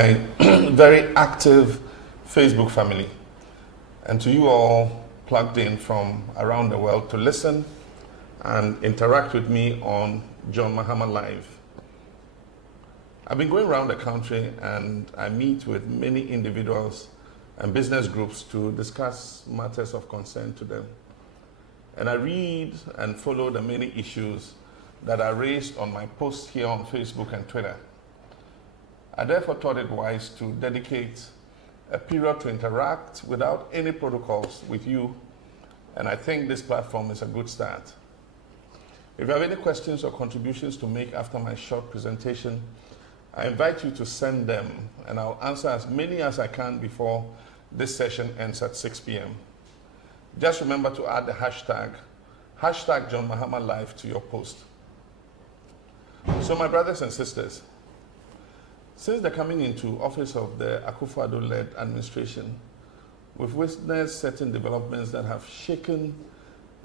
A very active Facebook family, and to you all plugged in from around the world to listen and interact with me on John Mahama Live. I've been going around the country and I meet with many individuals and business groups to discuss matters of concern to them. And I read and follow the many issues that are raised on my posts here on Facebook and Twitter. I therefore thought it wise to dedicate a period to interact without any protocols with you, and I think this platform is a good start. If you have any questions or contributions to make after my short presentation, I invite you to send them, and I'll answer as many as I can before this session ends at 6 p.m. Just remember to add the hashtag John Mahama Live to your post. So my brothers and sisters, since the coming into office of the Akufo-Addo-led administration, we've witnessed certain developments that have shaken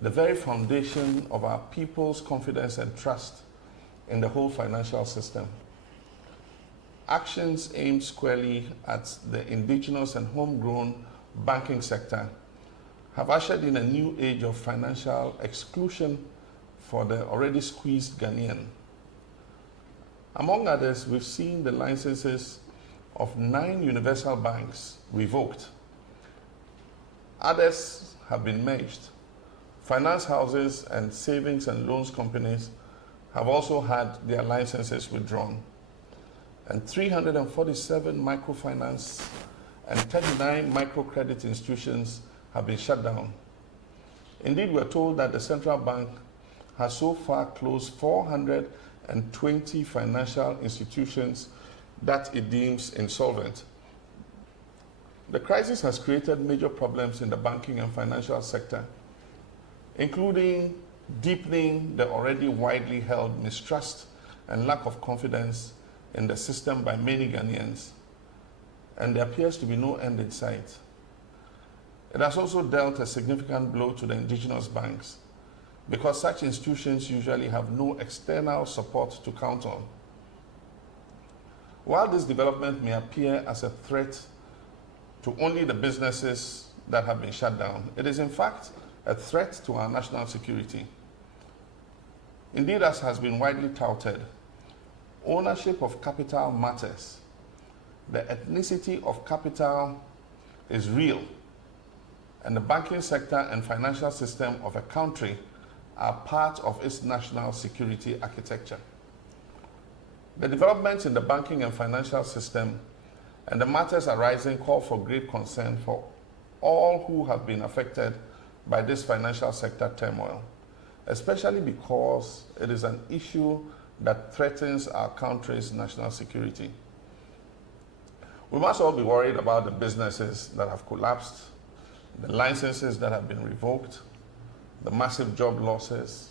the very foundation of our people's confidence and trust in the whole financial system. Actions aimed squarely at the indigenous and homegrown banking sector have ushered in a new age of financial exclusion for the already squeezed Ghanaian. Among others, we've seen the licenses of 9 universal banks revoked. Others have been merged. Finance houses and savings and loans companies have also had their licenses withdrawn. And 347 microfinance and 39 microcredit institutions have been shut down. Indeed, we're told that the central bank has so far closed 420 financial institutions that it deems insolvent. The crisis has created major problems in the banking and financial sector, including deepening the already widely held mistrust and lack of confidence in the system by many Ghanaians, and there appears to be no end in sight. It has also dealt a significant blow to the indigenous banks, because such institutions usually have no external support to count on. While this development may appear as a threat to only the businesses that have been shut down, it is in fact a threat to our national security. Indeed, as has been widely touted, ownership of capital matters. The ethnicity of capital is real, and the banking sector and financial system of a country are part of its national security architecture. The developments in the banking and financial system and the matters arising call for great concern for all who have been affected by this financial sector turmoil, especially because it is an issue that threatens our country's national security. We must all be worried about the businesses that have collapsed, the licenses that have been revoked, the massive job losses,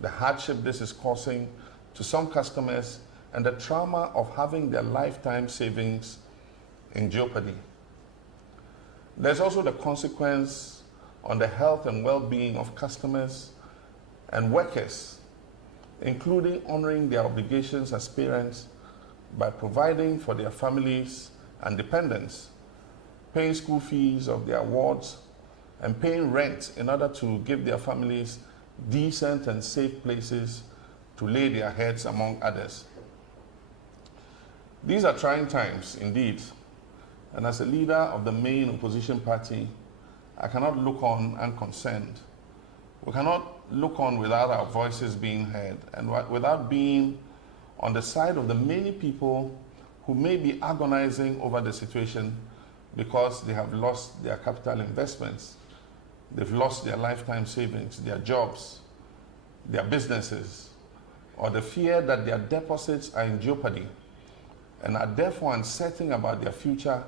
the hardship this is causing to some customers, and the trauma of having their lifetime savings in jeopardy. There's also the consequence on the health and well-being of customers and workers, including honoring their obligations as parents by providing for their families and dependents, paying school fees of their wards, and paying rent in order to give their families decent and safe places to lay their heads, among others. These are trying times indeed, and as a leader of the main opposition party, I cannot look on unconcerned. We cannot look on without our voices being heard and without being on the side of the many people who may be agonizing over the situation because they have lost their capital investments, they've lost their lifetime savings, their jobs, their businesses, or the fear that their deposits are in jeopardy and are therefore uncertain about their future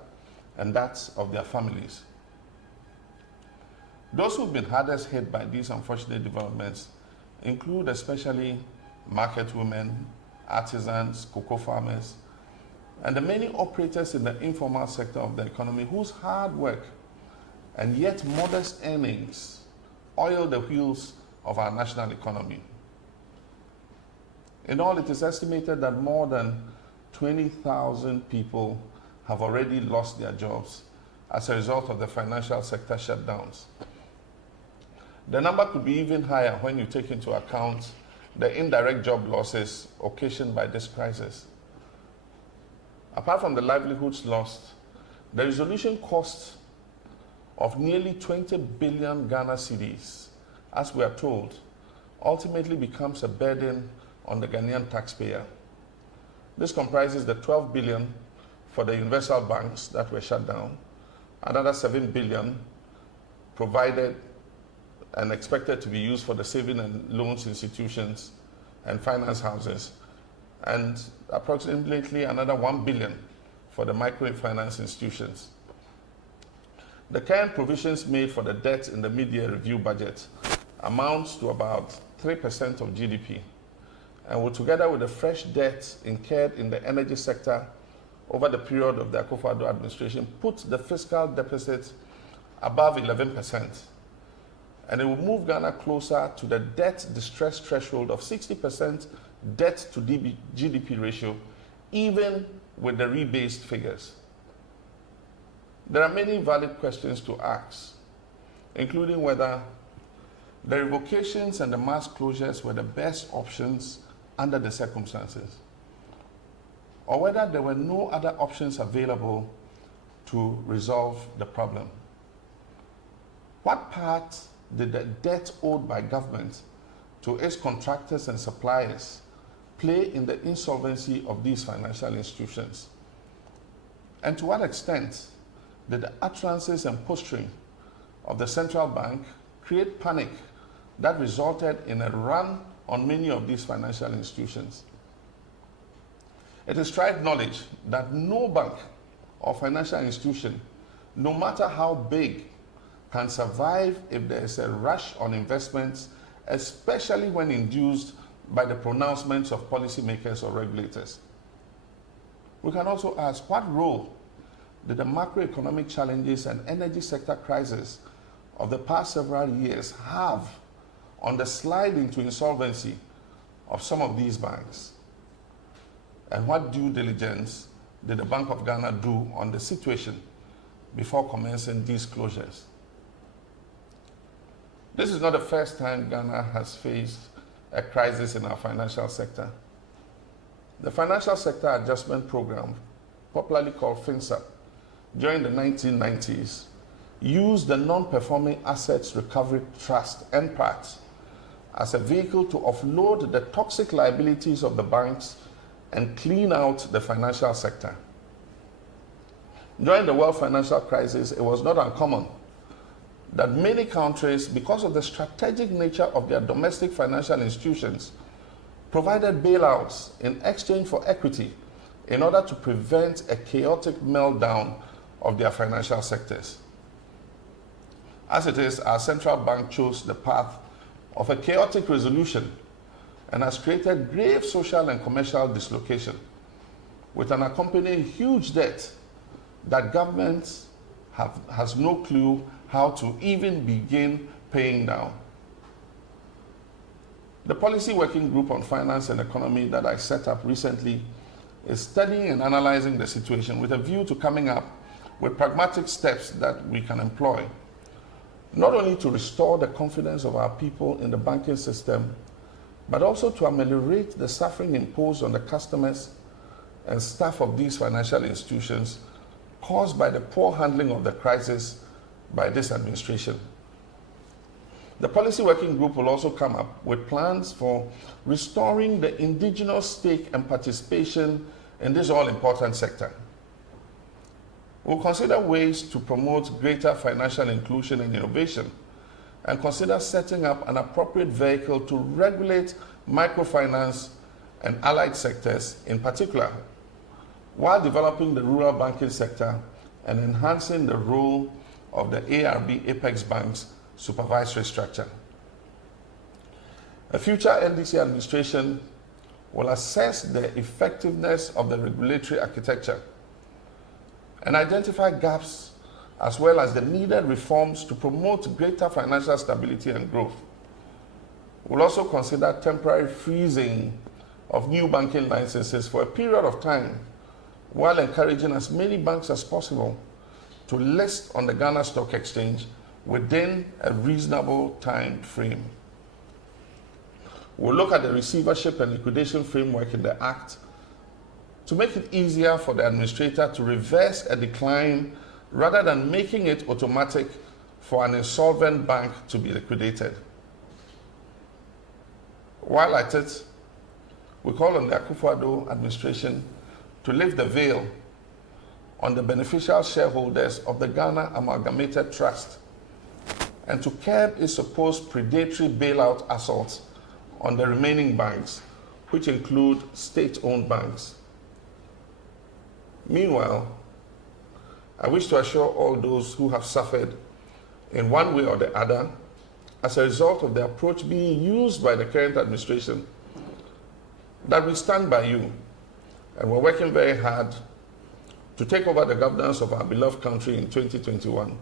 and that of their families. Those who've been hardest hit by these unfortunate developments include especially market women, artisans, cocoa farmers, and the many operators in the informal sector of the economy whose hard work and yet modest earnings oil the wheels of our national economy. In all, it is estimated that more than 20,000 people have already lost their jobs as a result of the financial sector shutdowns. The number could be even higher when you take into account the indirect job losses occasioned by this crisis. Apart from the livelihoods lost, the resolution cost of nearly 20 billion Ghana cedis, as we are told, ultimately becomes a burden on the Ghanaian taxpayer. This comprises the 12 billion for the universal banks that were shut down, another 7 billion provided and expected to be used for the saving and loans institutions and finance houses, and approximately another 1 billion for the microfinance institutions. The current provisions made for the debt in the mid-year review budget amounts to about 3% of GDP, and will, together with the fresh debt incurred in the energy sector over the period of the Akufo-Addo administration, put the fiscal deficit above 11%. And it will move Ghana closer to the debt distress threshold of 60% debt to GDP ratio, even with the rebased figures. There are many valid questions to ask, including whether the revocations and the mass closures were the best options under the circumstances, or whether there were no other options available to resolve the problem. What part did the debt owed by government to its contractors and suppliers play in the insolvency of these financial institutions? And to what extent did the utterances and posturing of the central bank create panic that resulted in a run on many of these financial institutions? It is tried knowledge that no bank or financial institution, no matter how big, can survive if there is a rush on investments, especially when induced by the pronouncements of policymakers or regulators. We can also ask, what role did the macroeconomic challenges and energy sector crisis of the past several years have on the slide into insolvency of some of these banks? And what due diligence did the Bank of Ghana do on the situation before commencing these closures? This is not the first time Ghana has faced a crisis in our financial sector. The Financial Sector Adjustment Program, popularly called FinSAP, during the 1990s, used the Non-Performing Assets Recovery Trust, NPAT, as a vehicle to offload the toxic liabilities of the banks and clean out the financial sector. During the world financial crisis, it was not uncommon that many countries, because of the strategic nature of their domestic financial institutions, provided bailouts in exchange for equity in order to prevent a chaotic meltdown of their financial sectors. As it is, our central bank chose the path of a chaotic resolution and has created grave social and commercial dislocation, with an accompanying huge debt that governments has no clue how to even begin paying down. The Policy Working Group on Finance and Economy that I set up recently is studying and analyzing the situation with a view to coming up with pragmatic steps that we can employ, not only to restore the confidence of our people in the banking system, but also to ameliorate the suffering imposed on the customers and staff of these financial institutions caused by the poor handling of the crisis by this administration. The Policy Working Group will also come up with plans for restoring the indigenous stake and participation in this all-important sector. We'll consider ways to promote greater financial inclusion and innovation, and consider setting up an appropriate vehicle to regulate microfinance and allied sectors in particular, while developing the rural banking sector and enhancing the role of the ARB Apex Bank's supervisory structure. A future NDC administration will assess the effectiveness of the regulatory architecture and identify gaps as well as the needed reforms to promote greater financial stability and growth. We'll also consider temporary freezing of new banking licenses for a period of time while encouraging as many banks as possible to list on the Ghana Stock Exchange within a reasonable time frame. We'll look at the receivership and liquidation framework in the Act to make it easier for the administrator to reverse a decline rather than making it automatic for an insolvent bank to be liquidated. While at it, we call on the Akufo-Addo administration to lift the veil on the beneficial shareholders of the Ghana Amalgamated Trust and to curb its supposed predatory bailout assaults on the remaining banks, which include state-owned banks. Meanwhile, I wish to assure all those who have suffered in one way or the other as a result of the approach being used by the current administration that we stand by you, and we're working very hard to take over the governance of our beloved country in 2021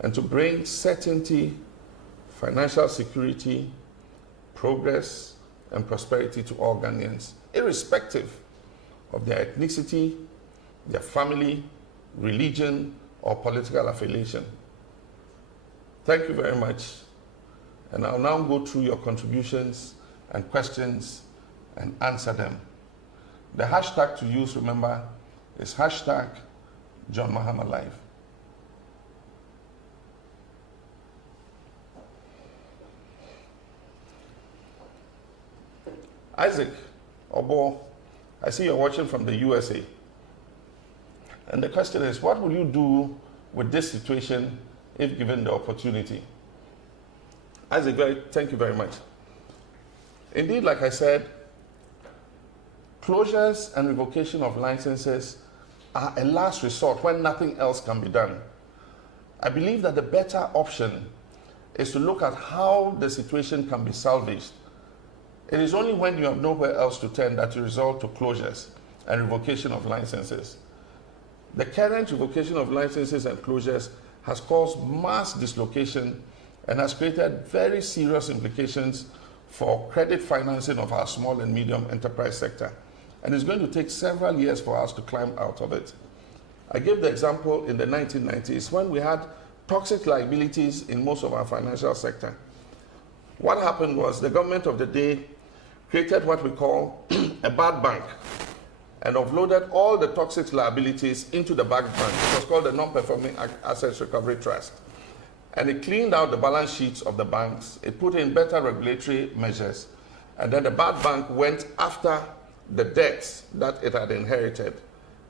and to bring certainty, financial security, progress, and prosperity to all Ghanaians, irrespective of their ethnicity, their family, religion, or political affiliation. Thank you very much. And I'll now go through your contributions and questions and answer them. The hashtag to use, remember, is hashtag John Mahama Live. Isaac Obo, I see you're watching from the USA. And the question is, what will you do with this situation if given the opportunity? Isaac, thank you very much. Indeed, like I said, closures and revocation of licenses are a last resort when nothing else can be done. I believe that the better option is to look at how the situation can be salvaged. It is only when you have nowhere else to turn that you resort to closures and revocation of licenses. The current revocation of licenses and closures has caused mass dislocation and has created very serious implications for credit financing of our small and medium enterprise sector. And it's going to take several years for us to climb out of it. I gave the example in the 1990s when we had toxic liabilities in most of our financial sector. What happened was the government of the day created what we call a bad bank and offloaded all the toxic liabilities into the bad bank. It was called the Non-Performing Assets Recovery Trust. And it cleaned out the balance sheets of the banks. It put in better regulatory measures. And then the bad bank went after the debts that it had inherited.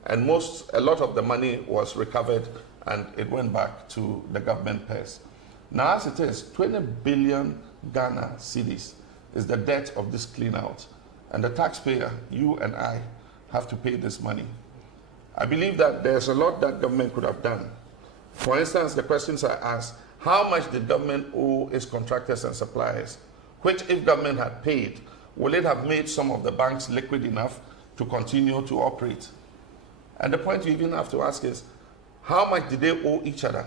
And a lot of the money was recovered and it went back to the government purse. Now, as it is, 20 billion Ghana cedis is the debt of this clean out. And the taxpayer, you and I, have to pay this money. I believe that there's a lot that government could have done. For instance, the questions I asked, how much did government owe its contractors and suppliers? Which, if government had paid, will it have made some of the banks liquid enough to continue to operate? And the point you even have to ask is, how much did they owe each other?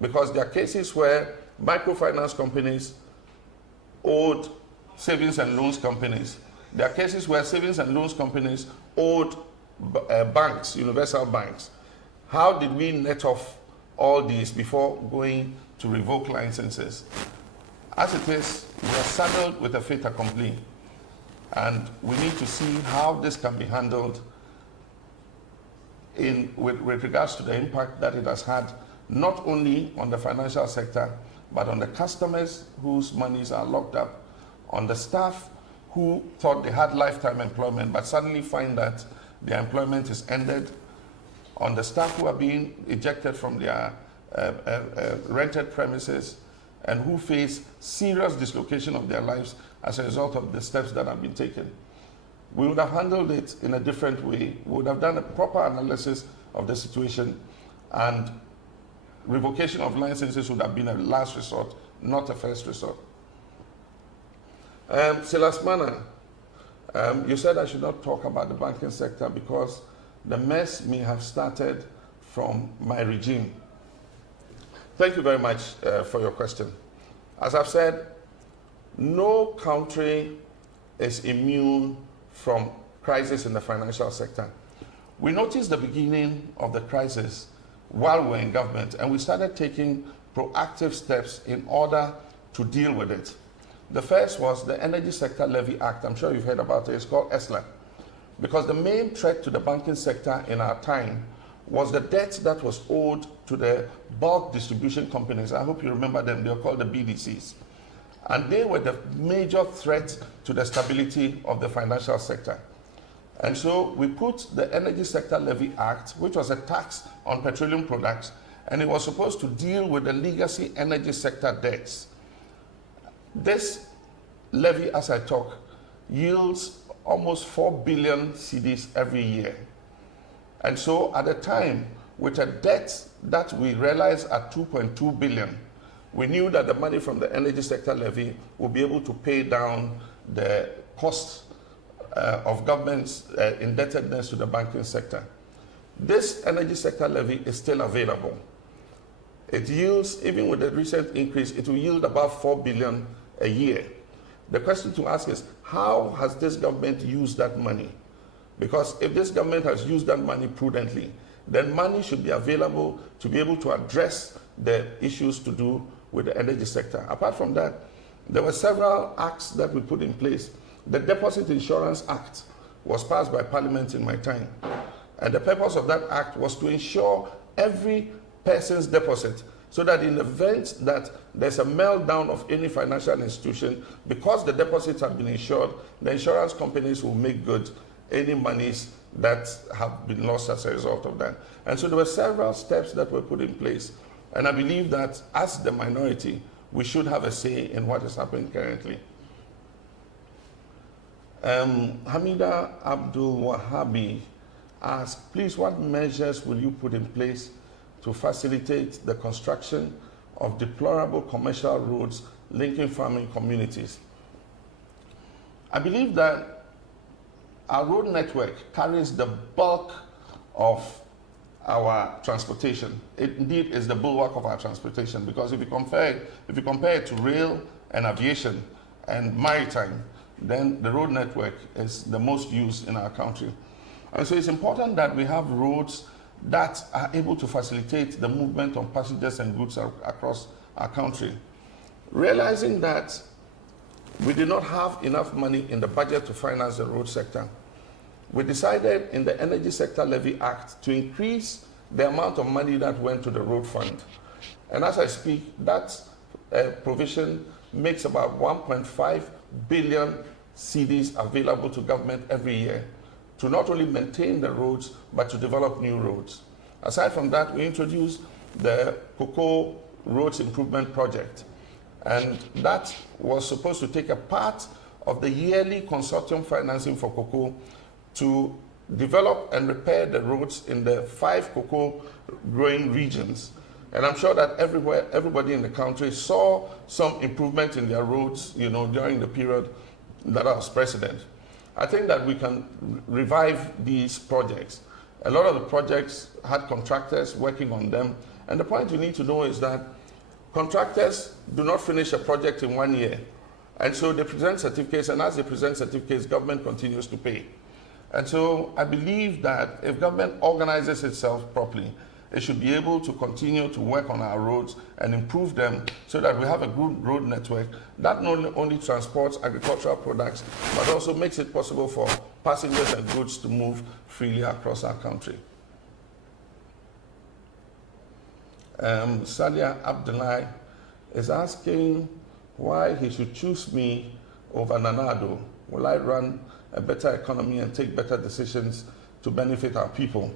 Because there are cases where microfinance companies owed savings and loans companies. There are cases where savings and loans companies owed banks, universal banks. How did we net off all these before going to revoke licenses? As it is, we are saddled with a fait accompli. And we need to see how this can be handled with regards to the impact that it has had, not only on the financial sector, but on the customers whose monies are locked up, on the staff who thought they had lifetime employment, but suddenly find that their employment is ended, on the staff who are being ejected from their rented premises, and who face serious dislocation of their lives as a result of the steps that have been taken. We would have handled it in a different way. We would have done a proper analysis of the situation, and revocation of licenses would have been a last resort, not a first resort. Silas Mana, you said I should not talk about the banking sector because the mess may have started from my regime. Thank you very much for your question. As I've said, no country is immune from crisis in the financial sector. We noticed the beginning of the crisis while we were in government, and we started taking proactive steps in order to deal with it. The first was the Energy Sector Levy Act. I'm sure you've heard about it. It's called ESLA. Because the main threat to the banking sector in our time was the debt that was owed to the bulk distribution companies. I hope you remember them. They were called the BDCs. And they were the major threat to the stability of the financial sector. And so we put the Energy Sector Levy Act, which was a tax on petroleum products, and it was supposed to deal with the legacy energy sector debts. This levy, as I talk, yields almost 4 billion cedis every year. And so at the time, with a debt that we realized at 2.2 billion, we knew that the money from the energy sector levy would be able to pay down the cost of government's indebtedness to the banking sector. This energy sector levy is still available. It yields, even with the recent increase, it will yield about 4 billion a year. The question to ask is, how has this government used that money? Because if this government has used that money prudently, then money should be available to be able to address the issues to do with the energy sector. Apart from that, there were several acts that we put in place. The Deposit Insurance Act was passed by Parliament in my time. And the purpose of that act was to ensure every person's deposit, so that in the event that there's a meltdown of any financial institution, because the deposits have been insured, the insurance companies will make good any monies that have been lost as a result of that. And so there were several steps that were put in place. And I believe that as the minority, we should have a say in what is happening currently. Hamida Abdul Wahabi asked, please, what measures will you put in place to facilitate the construction of deplorable commercial roads linking farming communities? I believe that our road network carries the bulk of our transportation. It indeed is the bulwark of our transportation, because if you compare it to rail and aviation and maritime, then the road network is the most used in our country. And so it's important that we have roads that are able to facilitate the movement of passengers and goods across our country. Realizing that we did not have enough money in the budget to finance the road sector, we decided in the Energy Sector Levy Act to increase the amount of money that went to the road fund. And as I speak, that provision makes about 1.5 billion cedis available to government every year to not only maintain the roads, but to develop new roads. Aside from that, we introduced the Cocoa Roads Improvement Project. And that was supposed to take a part of the yearly consortium financing for cocoa to develop and repair the roads in the 5 cocoa growing regions. And I'm sure that everybody in the country saw some improvement in their roads, during the period that I was president. I think that we can revive these projects. A lot of the projects had contractors working on them. And the point you need to know is that contractors do not finish a project in 1 year. And so they present certificates, and as they present certificates, government continues to pay. And so I believe that if government organizes itself properly, it should be able to continue to work on our roads and improve them so that we have a good road network that not only transports agricultural products, but also makes it possible for passengers and goods to move freely across our country. Sadia Abdullahi is asking why he should choose me over Nanado. Will I run a better economy and take better decisions to benefit our people?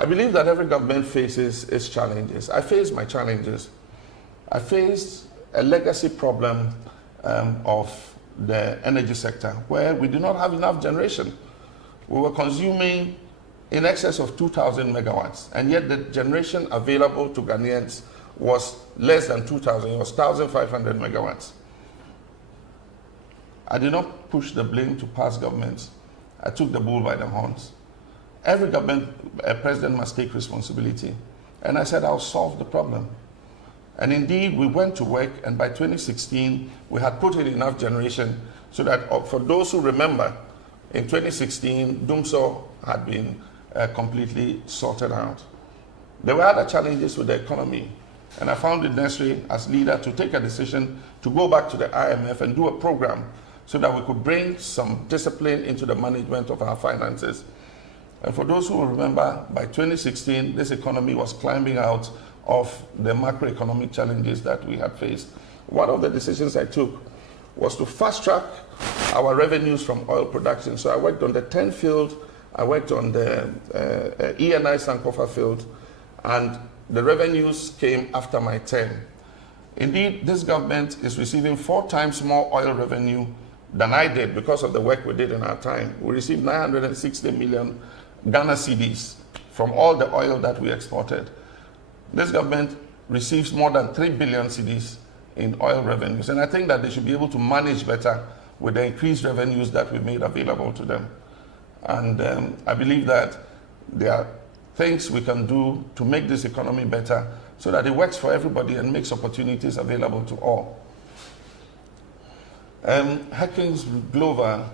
I believe that every government faces its challenges. I faced my challenges. I faced a legacy problem of the energy sector where we do not have enough generation. We were consuming in excess of 2,000 megawatts, and yet the generation available to Ghanaians was less than 2,000. It was 1,500 megawatts. I did not push the blame to past governments. I took the bull by the horns. Every government president must take responsibility. And I said, I'll solve the problem. And indeed, we went to work, and by 2016, we had put in enough generation so that, for those who remember, in 2016, Dumso had been completely sorted out. There were other challenges with the economy, and I found it necessary as leader to take a decision to go back to the IMF and do a program so that we could bring some discipline into the management of our finances. And for those who will remember, by 2016, this economy was climbing out of the macroeconomic challenges that we had faced. One of the decisions I took was to fast track our revenues from oil production. So I worked on the 10 field, I worked on the ENI Sankofa field, and the revenues came after my term. Indeed, this government is receiving 4 times more oil revenue than I did because of the work we did in our time. We received 960 million Ghana cedis from all the oil that we exported. This government receives more than 3 billion cedis in oil revenues, and I think that they should be able to manage better with the increased revenues that we made available to them. And I believe that there are things we can do to make this economy better so that it works for everybody and makes opportunities available to all. Hackins Glover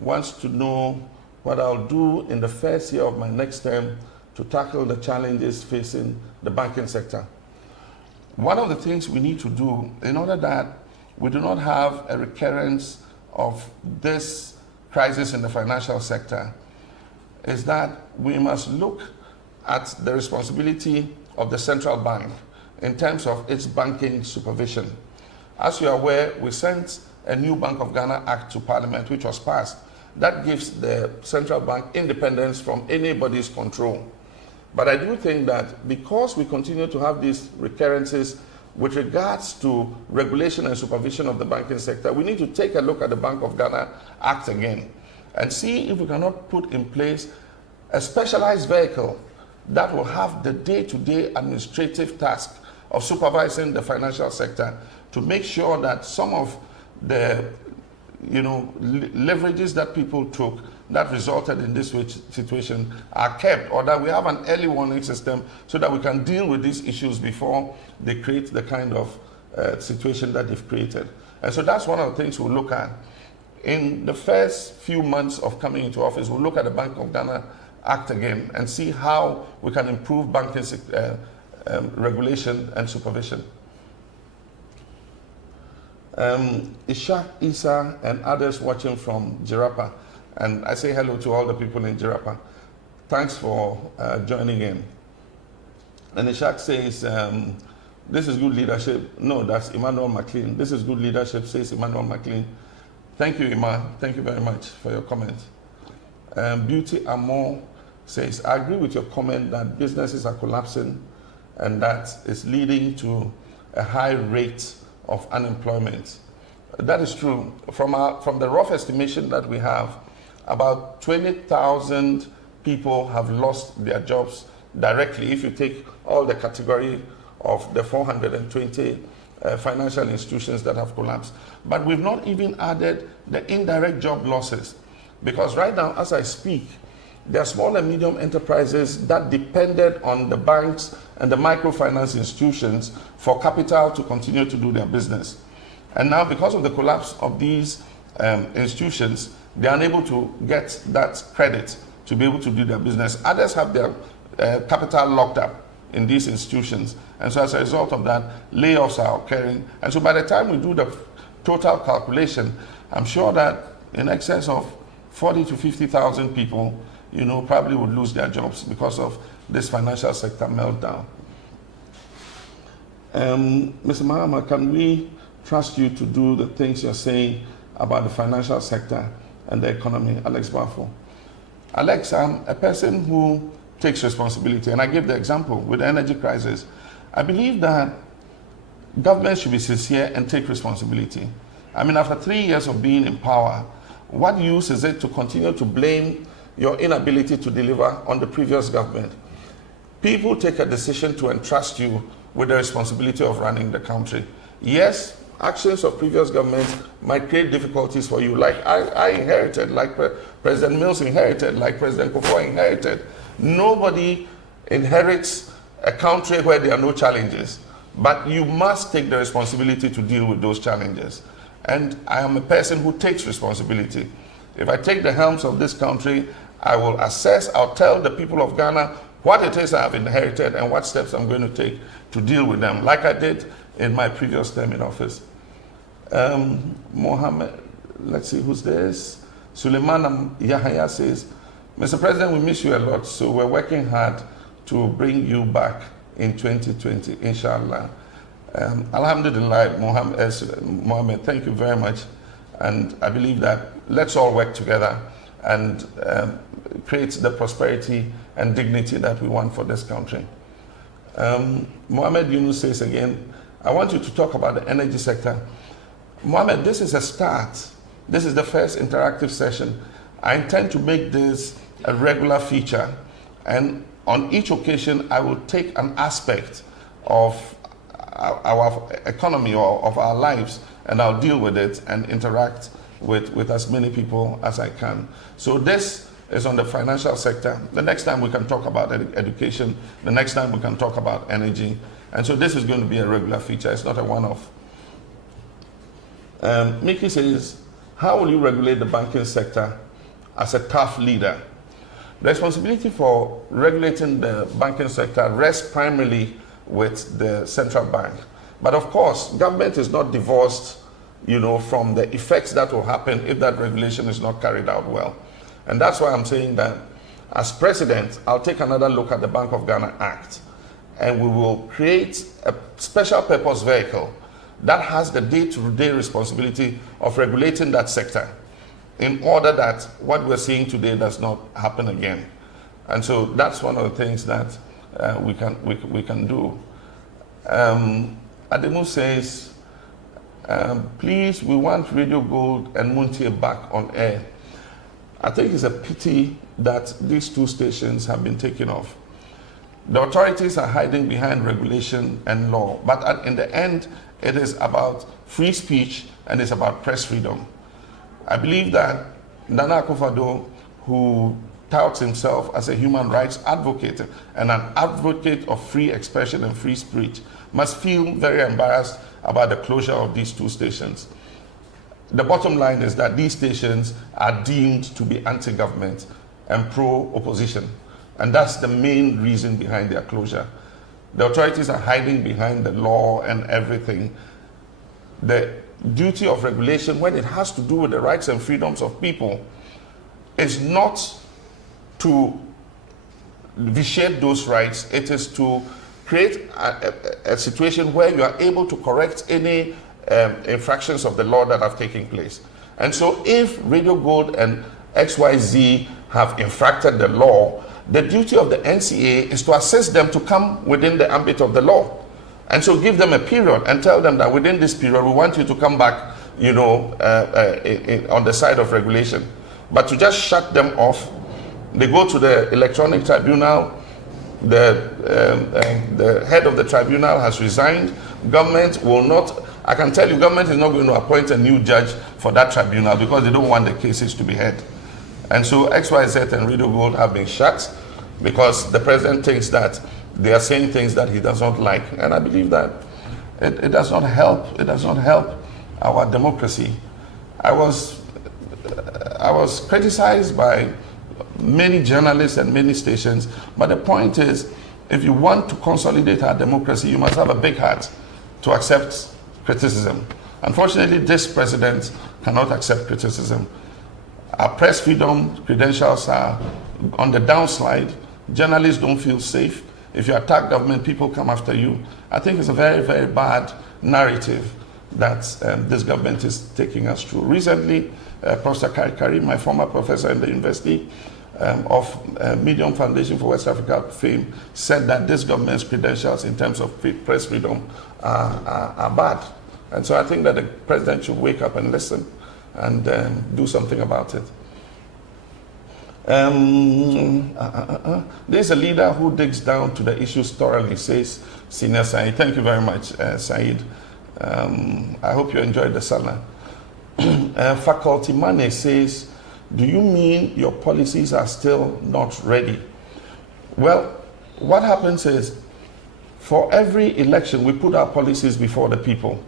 wants to know what I'll do in the first year of my next term to tackle the challenges facing the banking sector. One of the things we need to do in order that we do not have a recurrence of this crisis in the financial sector is that we must look at the responsibility of the central bank in terms of its banking supervision. As you are aware, we sent a new Bank of Ghana Act to Parliament, which was passed. That gives the central bank independence from anybody's control. But I do think that because we continue to have these recurrences with regards to regulation and supervision of the banking sector, we need to take a look at the Bank of Ghana Act again and see if we cannot put in place a specialized vehicle that will have the day-to-day administrative task of supervising the financial sector to make sure that some of the leverages that people took that resulted in this situation are kept, or that we have an early warning system so that we can deal with these issues before they create the kind of situation that they've created. And so that's one of the things we'll look at. In the first few months of coming into office, we'll look at the Bank of Ghana Act again and see how we can improve banking regulation and supervision. Ishak Isa and others watching from Jirapa, and I say hello to all the people in Jirapa. Thanks for joining in. And Ishak says, this is good leadership. No, that's Emmanuel McLean. This is good leadership, says Emmanuel McLean. Thank you, Emma. Thank you very much for your comment. Beauty Amor says, I agree with your comment that businesses are collapsing and that is leading to a high rate of unemployment. That is true. From the rough estimation that we have, about 20,000 people have lost their jobs directly if you take all the category of the 420 financial institutions that have collapsed. But we've not even added the indirect job losses, because right now, as I speak, there are small and medium enterprises that depended on the banks and the microfinance institutions for capital to continue to do their business. And now, because of the collapse of these institutions, they are unable to get that credit to be able to do their business. Others have their capital locked up in these institutions. And so as a result of that, layoffs are occurring. And so by the time we do the total calculation, I'm sure that in excess of 40 to 50,000 people, probably would lose their jobs because of this financial sector meltdown. Mr. Mahama, can we trust you to do the things you're saying about the financial sector and the economy? Alex Bafo. Alex, I'm a person who takes responsibility, and I gave the example with the energy crisis. I believe that government should be sincere and take responsibility. I mean, after 3 years of being in power, what use is it to continue to blame your inability to deliver on the previous government? People take a decision to entrust you with the responsibility of running the country. Yes, actions of previous governments might create difficulties for you, like I inherited, like President Mills inherited, like President Kufuor inherited. Nobody inherits a country where there are no challenges, but you must take the responsibility to deal with those challenges. And I am a person who takes responsibility. If I take the helms of this country, I will assess, I'll tell the people of Ghana what it is I have inherited and what steps I'm going to take to deal with them, like I did in my previous term in office. Mohammed, let's see who's this. Suleiman Yahya says, Mr. President, we miss you a lot, so we're working hard to bring you back in 2020, inshallah. Alhamdulillah, Mohammed, thank you very much. And I believe that let's all work together and create the prosperity and dignity that we want for this country. Mohammed Yunus says again, I want you to talk about the energy sector. Mohammed, this is a start. This is the first interactive session. I intend to make this a regular feature, and on each occasion I will take an aspect of our economy or of our lives, and I'll deal with it and interact with as many people as I can. So this is on the financial sector. The next time we can talk about education, the next time we can talk about energy. And so this is going to be a regular feature, it's not a one-off. Mickey says, how will you regulate the banking sector as a tough leader? The responsibility for regulating the banking sector rests primarily with the central bank. But of course, government is not divorced, from the effects that will happen if that regulation is not carried out well. And that's why I'm saying that as president, I'll take another look at the Bank of Ghana Act, and we will create a special purpose vehicle that has the day-to-day responsibility of regulating that sector in order that what we're seeing today does not happen again. And so that's one of the things that we can do. Ademu says, please, we want Radio Gold and Muntie back on air. I think it's a pity that these two stations have been taken off. The authorities are hiding behind regulation and law, but in the end, it is about free speech and it's about press freedom. I believe that Nana Akufo-Addo, who touts himself as a human rights advocate and an advocate of free expression and free speech, must feel very embarrassed about the closure of these two stations. The bottom line is that these stations are deemed to be anti-government and pro-opposition. And that's the main reason behind their closure. The authorities are hiding behind the law and everything. The duty of regulation, when it has to do with the rights and freedoms of people, is not to vitiate those rights. It is to create a situation where you are able to correct any infractions of the law that have taken place. And so if Radio Gold and XYZ have infracted the law, the duty of the NCA is to assist them to come within the ambit of the law. And so give them a period and tell them that within this period, we want you to come back, on the side of regulation. But to just shut them off, they go to the electronic tribunal, the head of the tribunal has resigned. Government will not, I can tell you, government is not going to appoint a new judge for that tribunal because they don't want the cases to be heard. And so XYZ and Radio Gold have been shut because the president thinks that they are saying things that he does not like. And I believe that it does not help. It does not help our democracy. I was criticized by many journalists and many stations, but the point is, if you want to consolidate our democracy, you must have a big heart to accept criticism. Unfortunately, this president cannot accept criticism. Our press freedom credentials are on the downslide. Journalists don't feel safe. If you attack government, people come after you. I think it's a very, very bad narrative that this government is taking us through. Recently, Professor Karim, my former professor in the University of Medium Foundation for West Africa fame, said that this government's credentials in terms of press freedom are bad. And so I think that the president should wake up and listen and do something about it. There's a leader who digs down to the issues thoroughly, says Senior Said. Thank you very much, Said. I hope you enjoyed the salah. Faculty Mane says, do you mean your policies are still not ready? Well, what happens is, for every election, we put our policies before the people,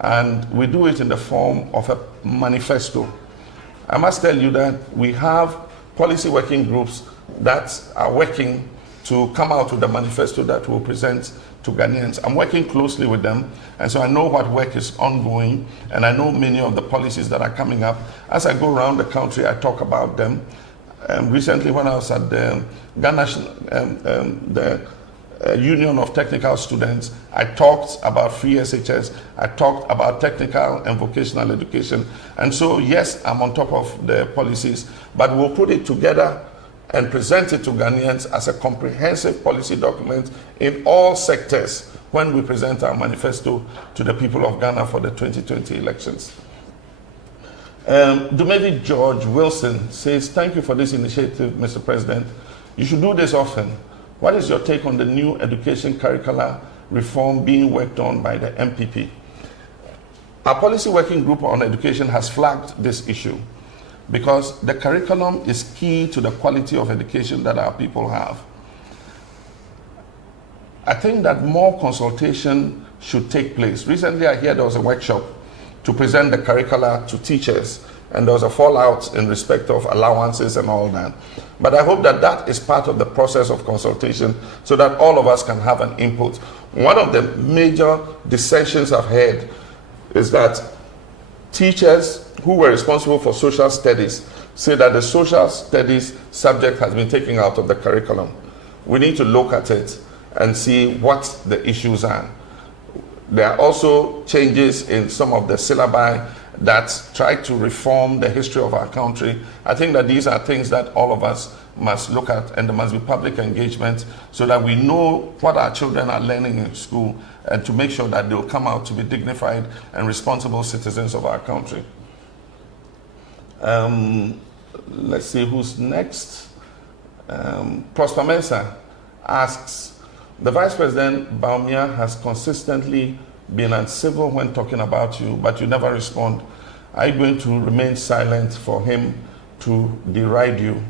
and we do it in the form of a manifesto. I must tell you that we have policy working groups that are working to come out with a manifesto that will present to Ghanaians. I'm working closely with them, and so I know what work is ongoing, and I know many of the policies that are coming up. As I go around the country, I talk about them. Recently, when I was at the Ghana, Union of Technical Students, I talked about free SHS, I talked about technical and vocational education. And so, yes, I'm on top of the policies, but we'll put it together and present it to Ghanaians as a comprehensive policy document in all sectors when we present our manifesto to the people of Ghana for the 2020 elections. Dumevi George Wilson says, thank you for this initiative, Mr. President. You should do this often. What is your take on the new education curricular reform being worked on by the MPP? Our policy working group on education has flagged this issue because the curriculum is key to the quality of education that our people have. I think that more consultation should take place. Recently, I heard there was a workshop to present the curricula to teachers, and there was a fallout in respect of allowances and all that. But I hope that that is part of the process of consultation so that all of us can have an input. One of the major dissensions I've heard is that teachers who were responsible for social studies say that the social studies subject has been taken out of the curriculum. We need to look at it and see what the issues are. There are also changes in some of the syllabi that try to reform the history of our country. I think that these are things that all of us must look at, and there must be public engagement so that we know what our children are learning in school and to make sure that they'll come out to be dignified and responsible citizens of our country. Let's see who's next. Prosper Mensah asks, the Vice President Baumia has consistently been uncivil when talking about you, but you never respond. Are you going to remain silent for him to deride you?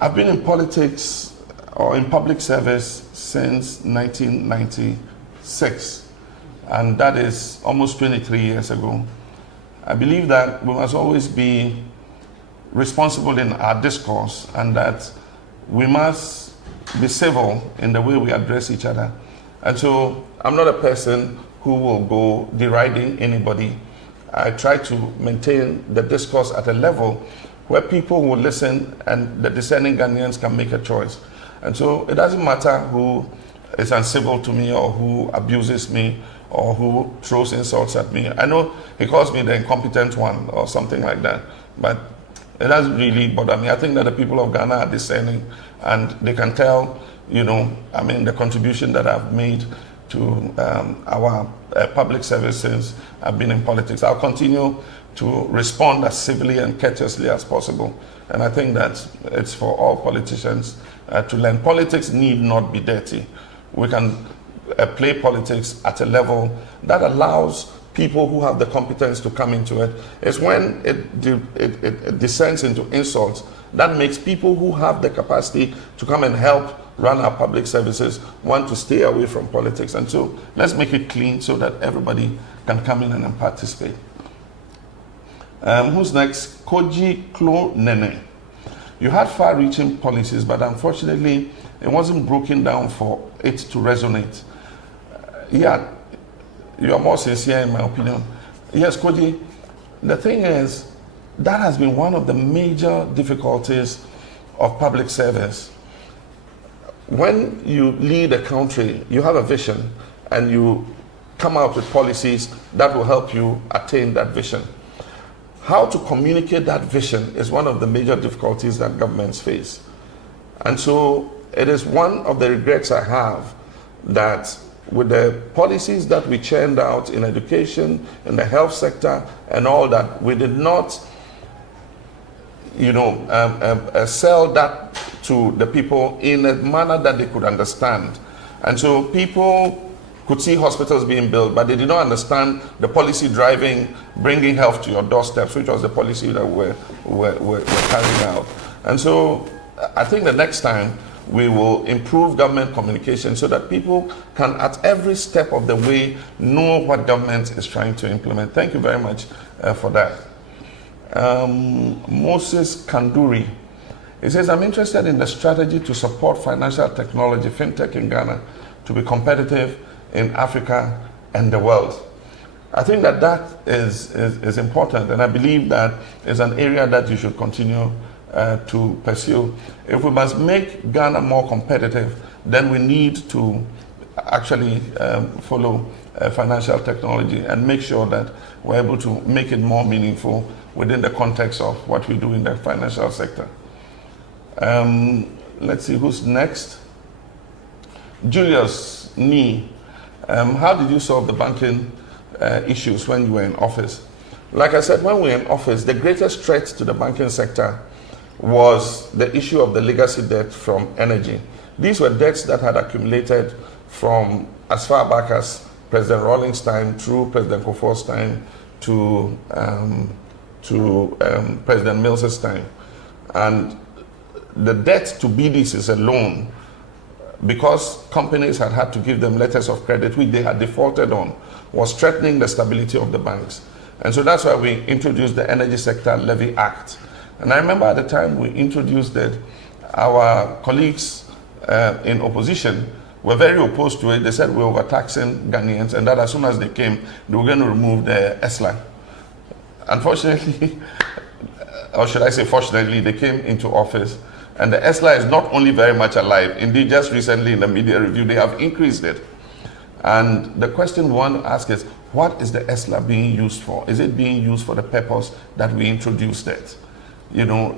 I've been in politics or in public service since 1996, and that is almost 23 years ago. I believe that we must always be responsible in our discourse and that we must be civil in the way we address each other. And so I'm not a person who will go deriding anybody. I try to maintain the discourse at a level where people will listen and the discerning Ghanaians can make a choice. And so it doesn't matter who is uncivil to me or who abuses me or who throws insults at me. I know he calls me the incompetent one or something like that, but it doesn't really bother me. I think that the people of Ghana are discerning and they can tell, the contribution that I've made to our public service since I've been in politics. I'll continue to respond as civilly and courteously as possible. And I think that it's for all politicians to learn. Politics need not be dirty. We can play politics at a level that allows people who have the competence to come into it. It's when it descends into insults that makes people who have the capacity to come and help run our public services want to stay away from politics. And so let's make it clean so that everybody can come in and participate. Who's next? Koji Klo Nene. You had far-reaching policies, but unfortunately, it wasn't broken down for it to resonate. Yeah, you are more sincere in my opinion. Yes, Koji, the thing is, that has been one of the major difficulties of public service. When you lead a country, you have a vision and you come out with policies that will help you attain that vision. How to communicate that vision is one of the major difficulties that governments face. And so it is one of the regrets I have that with the policies that we churned out in education, in the health sector, and all that, we did not, sell that to the people in a manner that they could understand. And so people could see hospitals being built, but they did not understand the policy driving, bringing health to your doorsteps, which was the policy that we're carrying out. And so I think the next time we will improve government communication so that people can, at every step of the way, know what government is trying to implement. Thank you very much for that. Moses Kanduri. He says, I'm interested in the strategy to support financial technology, fintech in Ghana, to be competitive in Africa and the world. I think that is important, and I believe that is an area that you should continue to pursue. If we must make Ghana more competitive, then we need to actually follow financial technology and make sure that we're able to make it more meaningful within the context of what we do in the financial sector. Let's see who's next. Julius Nee, how did you solve the banking issues when you were in office? Like I said, when we were in office, the greatest threat to the banking sector was the issue of the legacy debt from energy. These were debts that had accumulated from as far back as President Rawlings' time, through President Kufuor's time, to President Mills's time. And the debt to BDCs alone, because companies had to give them letters of credit, which they had defaulted on, was threatening the stability of the banks. And so that's why we introduced the Energy Sector Levy Act. And I remember at the time we introduced it, our colleagues in opposition were very opposed to it. They said we were overtaxing Ghanaians, and that as soon as they came, they were going to remove the ESLA. Unfortunately, or should I say fortunately, they came into office, and the ESLA is not only very much alive, indeed just recently in the media review, they have increased it. And the question we want to ask is, what is the ESLA being used for? Is it being used for the purpose that we introduced it? You know,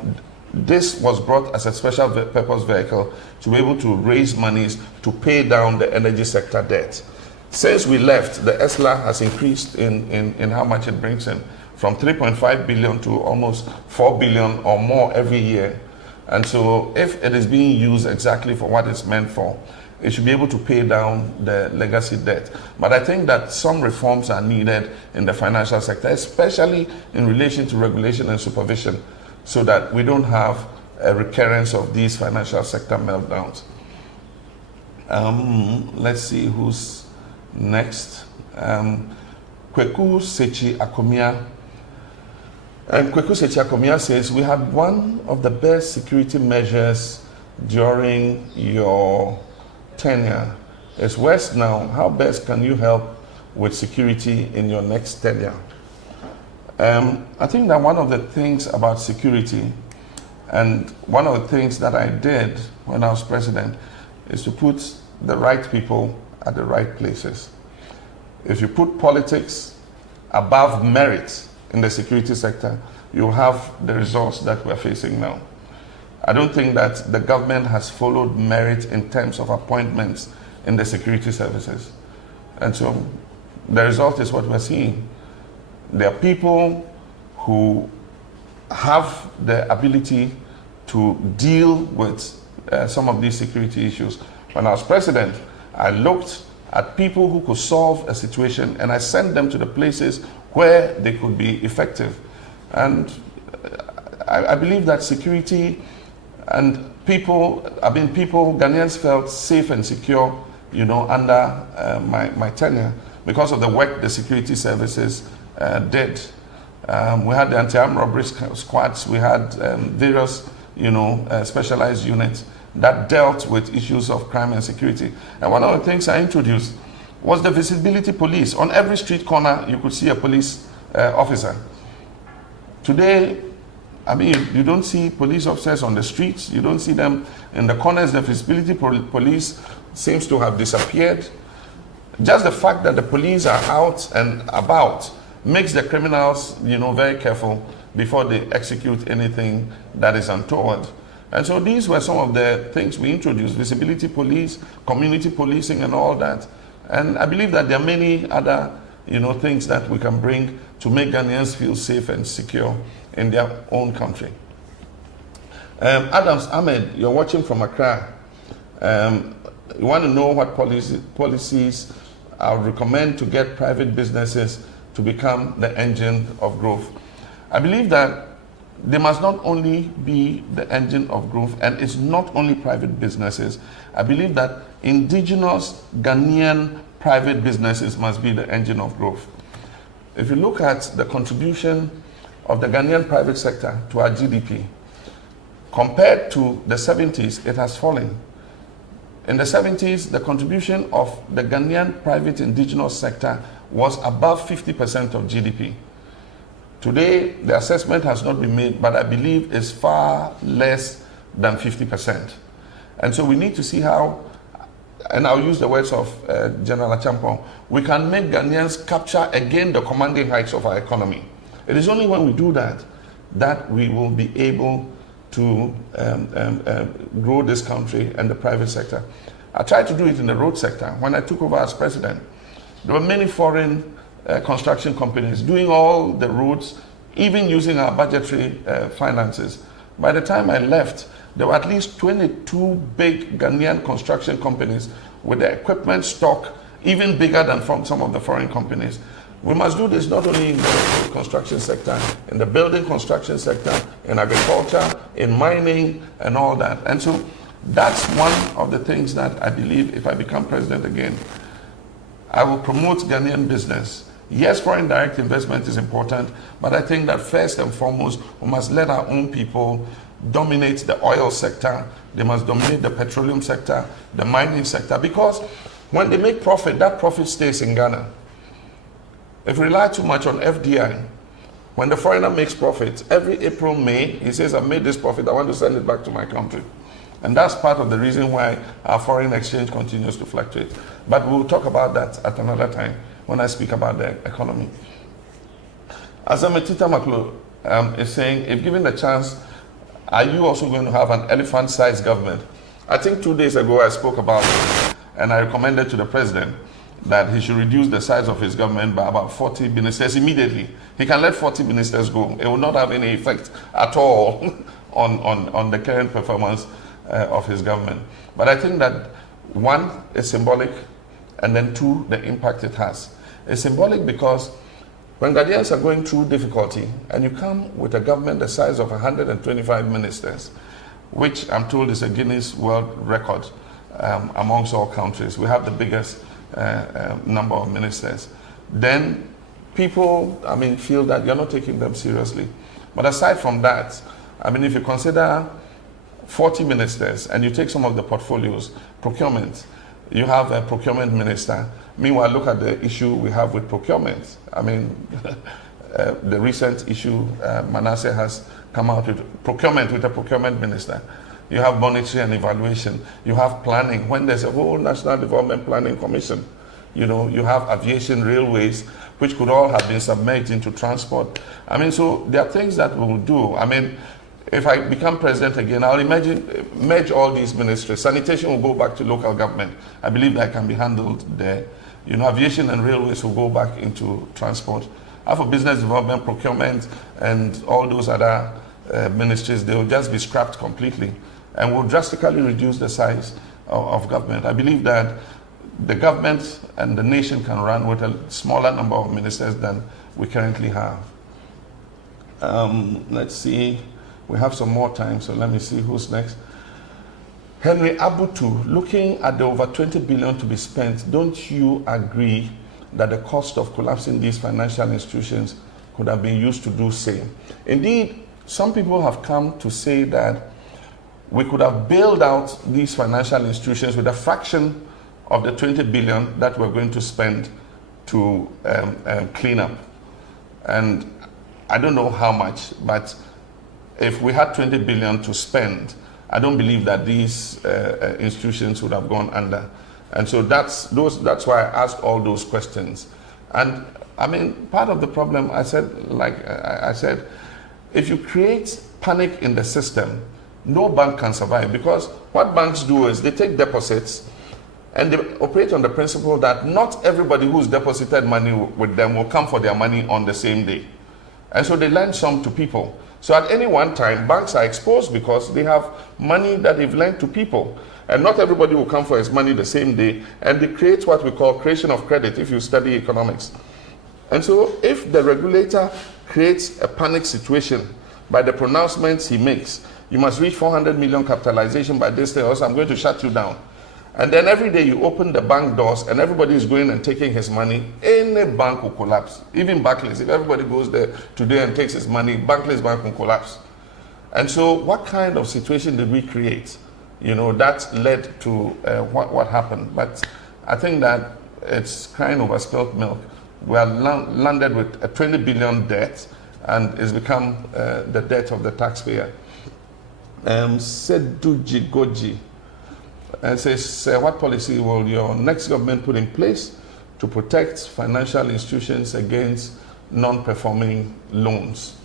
this was brought as a special purpose vehicle to be able to raise monies to pay down the energy sector debt. Since we left, the ESLA has increased in how much it brings in, from 3.5 billion to almost 4 billion or more every year. And so if it is being used exactly for what it's meant for, it should be able to pay down the legacy debt. But I think that some reforms are needed in the financial sector, especially in relation to regulation and supervision, so that we don't have a recurrence of these financial sector meltdowns. Let's see who's next. Kweku Sechi Akomia. And Kweku Sechi Akomia says, we had one of the best security measures during your tenure. It's West now. How best can you help with security in your next tenure? I think that one of the things about security, and one of the things that I did when I was president, is to put the right people at the right places. If you put politics above merit in the security sector, you'll have the results that we're facing now. I don't think that the government has followed merit in terms of appointments in the security services. And so the result is what we're seeing. There are people who have the ability to deal with some of these security issues. When I was president, I looked at people who could solve a situation, and I sent them to the places where they could be effective. And I believe that security and Ghanaians felt safe and secure, you know, under my tenure because of the work the security services did. We had the anti-armed robbery squads, we had various, you know, specialized units that dealt with issues of crime and security. And one of the things I introduced was the visibility police. On every street corner, you could see a police officer. Today, I mean, you don't see police officers on the streets, you don't see them in the corners. The visibility police seems to have disappeared. Just the fact that the police are out and about makes the criminals, you know, very careful before they execute anything that is untoward. And so these were some of the things we introduced: visibility police, community policing, and all that. And I believe that there are many other, you know, things that we can bring to make Ghanaians feel safe and secure in their own country. Adams Ahmed, you're watching from Accra. You want to know what policies I would recommend to get private businesses to become the engine of growth. I believe that they must not only be the engine of growth, and it's not only private businesses. I believe that indigenous Ghanaian private businesses must be the engine of growth. If you look at the contribution of the Ghanaian private sector to our GDP, compared to the 70s, it has fallen. In the 70s, the contribution of the Ghanaian private indigenous sector was above 50% of GDP. Today, the assessment has not been made, but I believe it's far less than 50%. And so we need to see how, and I'll use the words of General Achampong, we can make Ghanaians capture again the commanding heights of our economy. It is only when we do that that we will be able to grow this country and the private sector. I tried to do it in the road sector. When I took over as president, there were many foreign construction companies doing all the roads, even using our budgetary finances. By the time I left, there were at least 22 big Ghanaian construction companies with the equipment stock even bigger than from some of the foreign companies. We must do this not only in the construction sector, in the building construction sector, in agriculture, in mining, and all that. And so that's one of the things that I believe if I become president again, I will promote Ghanaian business. Yes, foreign direct investment is important, but I think that first and foremost, we must let our own people dominate the oil sector. They must dominate the petroleum sector, the mining sector, because when they make profit, that profit stays in Ghana. If we rely too much on FDI, when the foreigner makes profit, every April, May, he says, I've made this profit, I want to send it back to my country. And that's part of the reason why our foreign exchange continues to fluctuate. But we'll talk about that at another time when I speak about the economy. As Ametita Maklo is saying, if given the chance, are you also going to have an elephant-sized government? I think 2 days ago I spoke about it, and I recommended to the president that he should reduce the size of his government by about 40 ministers immediately. He can let 40 ministers go. It will not have any effect at all on the current performance of his government. But I think that one is symbolic, and then two, the impact it has. It's symbolic because when Ghanaians are going through difficulty and you come with a government the size of 125 ministers, which I'm told is a Guinness World Record amongst all countries, we have the biggest number of ministers, then people, feel that you're not taking them seriously. But aside from that, if you consider 40 ministers and you take some of the portfolios, procurement, you have a procurement minister. Meanwhile, look at the issue we have with procurement. The recent issue Manasseh has come out with procurement with a procurement minister. You have monetary and evaluation. You have planning. When there's a whole National Development Planning Commission, you have aviation, railways, which could all have been submerged into transport. So there are things that we will do. If I become president again, I'll merge all these ministries. Sanitation will go back to local government. I believe that can be handled there. Aviation and railways will go back into transport. For business development, procurement, and all those other ministries, they will just be scrapped completely and will drastically reduce the size of government. I believe that the government and the nation can run with a smaller number of ministers than we currently have. Let's see. We have some more time, so let me see who's next. Henry Abutu, looking at the over 20 billion to be spent, don't you agree that the cost of collapsing these financial institutions could have been used to do same? Indeed, some people have come to say that we could have bailed out these financial institutions with a fraction of the 20 billion that we're going to spend to clean up. And I don't know how much, but if we had 20 billion to spend, I don't believe that these institutions would have gone under. And so that's why I asked all those questions. And part of the problem, I said, if you create panic in the system, no bank can survive, because what banks do is they take deposits and they operate on the principle that not everybody who's deposited money with them will come for their money on the same day. And so they lend some to people. So at any one time, banks are exposed because they have money that they've lent to people. And not everybody will come for his money the same day. And they create what we call creation of credit, if you study economics. And so if the regulator creates a panic situation by the pronouncements he makes, you must reach 400 million capitalization by this day, or else I'm going to shut you down. And then every day you open the bank doors and everybody is going and taking his money, any bank will collapse. Even Barclays, if everybody goes there today and takes his money, Barclays Bank will collapse. And so what kind of situation did we create? You know, that led to what happened. But I think that it's crying over spilt milk. We are landed with a 20 billion debt, and it's become the debt of the taxpayer. Seduji Goji and says, what policy will your next government put in place to protect financial institutions against non-performing loans?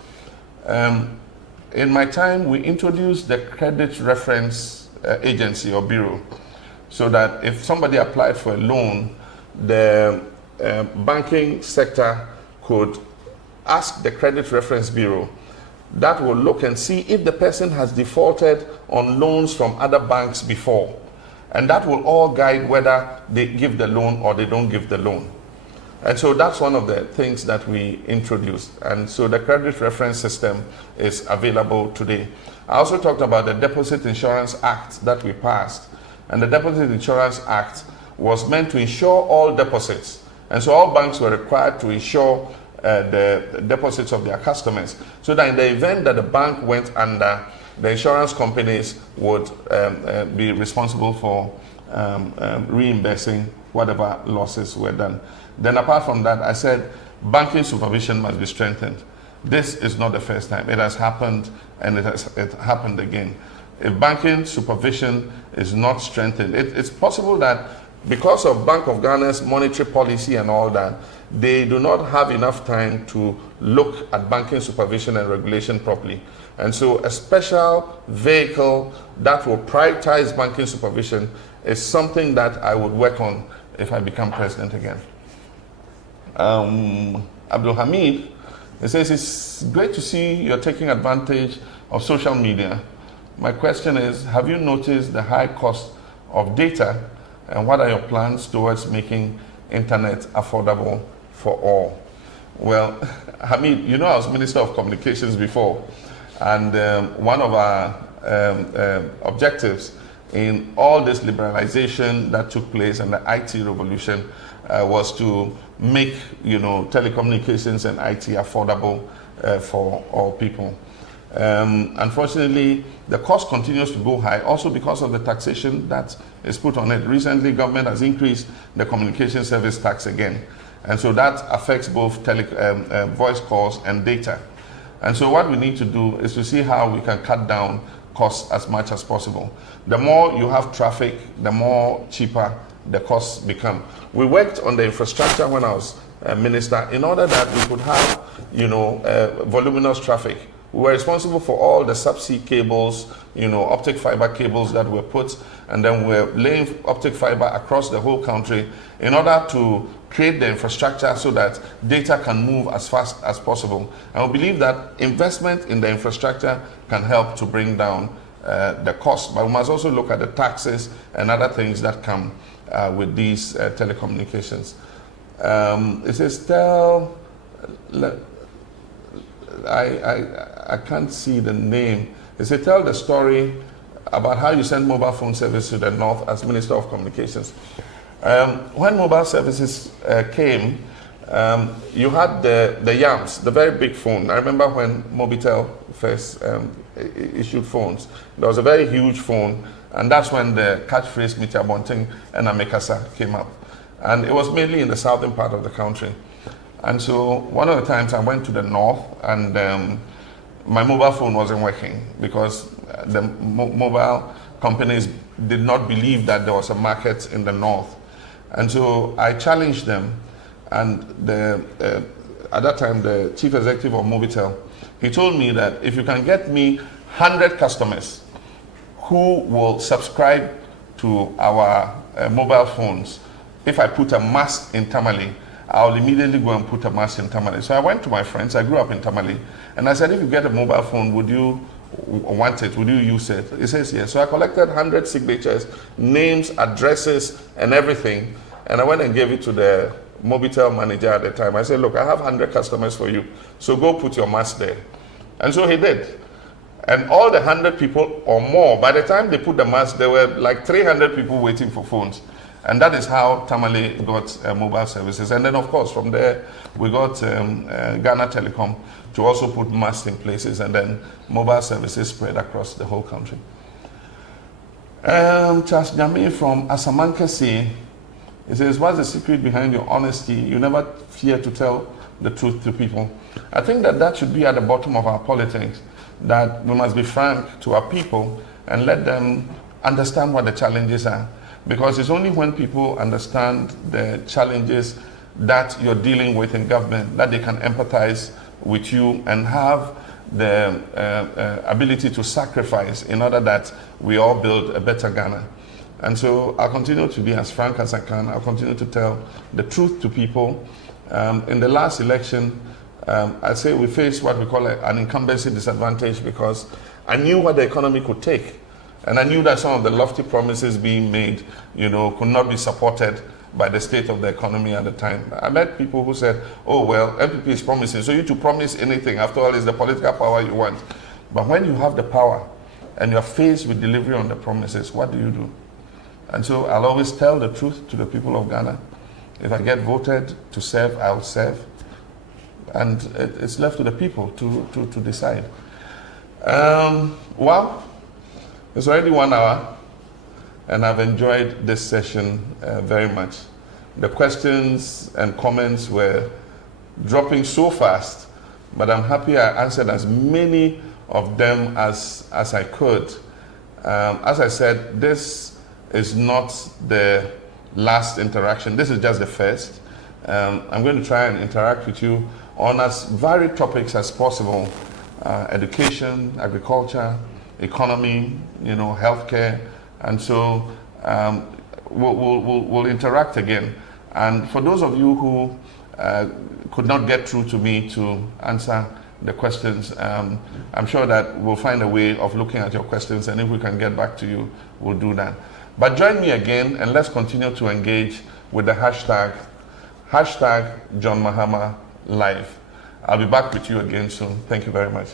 In my time, we introduced the Credit Reference Agency or Bureau, so that if somebody applied for a loan, the banking sector could ask the Credit Reference Bureau. That will look and see if the person has defaulted on loans from other banks before. And that will all guide whether they give the loan or they don't give the loan. And so that's one of the things that we introduced. And so the credit reference system is available today. I also talked about the Deposit Insurance Act that we passed. And the Deposit Insurance Act was meant to insure all deposits. And so all banks were required to insure the deposits of their customers, so that in the event that the bank went under, the insurance companies would be responsible for reimbursing whatever losses were done. Then apart from that, I said banking supervision must be strengthened. This is not the first time. It has happened, and it happened again. If banking supervision is not strengthened, it's possible that because of Bank of Ghana's monetary policy and all that, they do not have enough time to look at banking supervision and regulation properly. And so a special vehicle that will prioritize banking supervision is something that I would work on if I become president again. Abdul Hamid, he says, it's great to see you're taking advantage of social media. My question is, have you noticed the high cost of data, and what are your plans towards making internet affordable for all? Well, Hamid, you know I was Minister of Communications before, and one of our objectives in all this liberalization that took place and the IT revolution was to make, you know, telecommunications and IT affordable for all people. Unfortunately, the cost continues to go high, also because of the taxation that is put on it. Recently, government has increased the communication service tax again. And so that affects both voice calls and data. And so what we need to do is to see how we can cut down costs as much as possible. The more you have traffic, the more cheaper the costs become. We worked on the infrastructure when I was minister in order that we could have, you know, voluminous traffic. We were responsible for all the subsea cables, you know, optic fiber cables that were put, and then we're laying optic fiber across the whole country in order to create the infrastructure so that data can move as fast as possible. And we believe that investment in the infrastructure can help to bring down the cost. But we must also look at the taxes and other things that come with these telecommunications. It says, I can't see the name. It says, tell the story about how you send mobile phone service to the North as Minister of Communications. When mobile services came, you had the YAMS, the very big phone. I remember when Mobitel first issued phones. There was a very huge phone, and that's when the catchphrase Mita Bonting and Amekasa came up. And it was mainly in the southern part of the country. And so one of the times I went to the North, and my mobile phone wasn't working because the mobile companies did not believe that there was a market in the North. And so I challenged them, and at that time the chief executive of Mobitel, he told me that if you can get me 100 customers who will subscribe to our mobile phones, if I put a mast in Tamale, I'll immediately go and put a mast in Tamale. So I went to my friends, I grew up in Tamale, and I said, if you get a mobile phone, would you want it? Would you use it? He says, yes. So I collected 100 signatures, names, addresses, and everything, and I went and gave it to the Mobitel manager at the time. I said, look, I have 100 customers for you, so go put your mast there. And so he did. And all the 100 people or more, by the time they put the mask, there were like 300 people waiting for phones. And that is how Tamale got mobile services. And then, of course, from there, we got Ghana Telecom to also put masts in places, and then mobile services spread across the whole country. Charles Jame from Asamankasi, he says, what's the secret behind your honesty? You never fear to tell the truth to people. I think that should be at the bottom of our politics, that we must be frank to our people and let them understand what the challenges are. Because it's only when people understand the challenges that you're dealing with in government that they can empathize with you and have the ability to sacrifice in order that we all build a better Ghana. And so I'll continue to be as frank as I can. I'll continue to tell the truth to people. In the last election, I say we faced what we call an incumbency disadvantage, because I knew what the economy could take. And I knew that some of the lofty promises being made, could not be supported by the state of the economy at the time. I met people who said, oh, well, MPP is promising, so you to promise anything. After all, it's the political power you want. But when you have the power and you're faced with delivery on the promises, what do you do? And so I'll always tell the truth to the people of Ghana. If I get voted to serve, I'll serve. And it's left to the people to decide. Well, it's already 1 hour, and I've enjoyed this session very much. The questions and comments were dropping so fast, but I'm happy I answered as many of them as I could. As I said, this is not the last interaction. This is just the first. I'm going to try and interact with you on as varied topics as possible. Education, agriculture, economy, healthcare. And so we'll interact again. And for those of you who could not get through to me to answer the questions, I'm sure that we'll find a way of looking at your questions, and if we can get back to you, we'll do that. But join me again, and let's continue to engage with the hashtag John Mahama Live. I'll be back with you again soon. Thank you very much.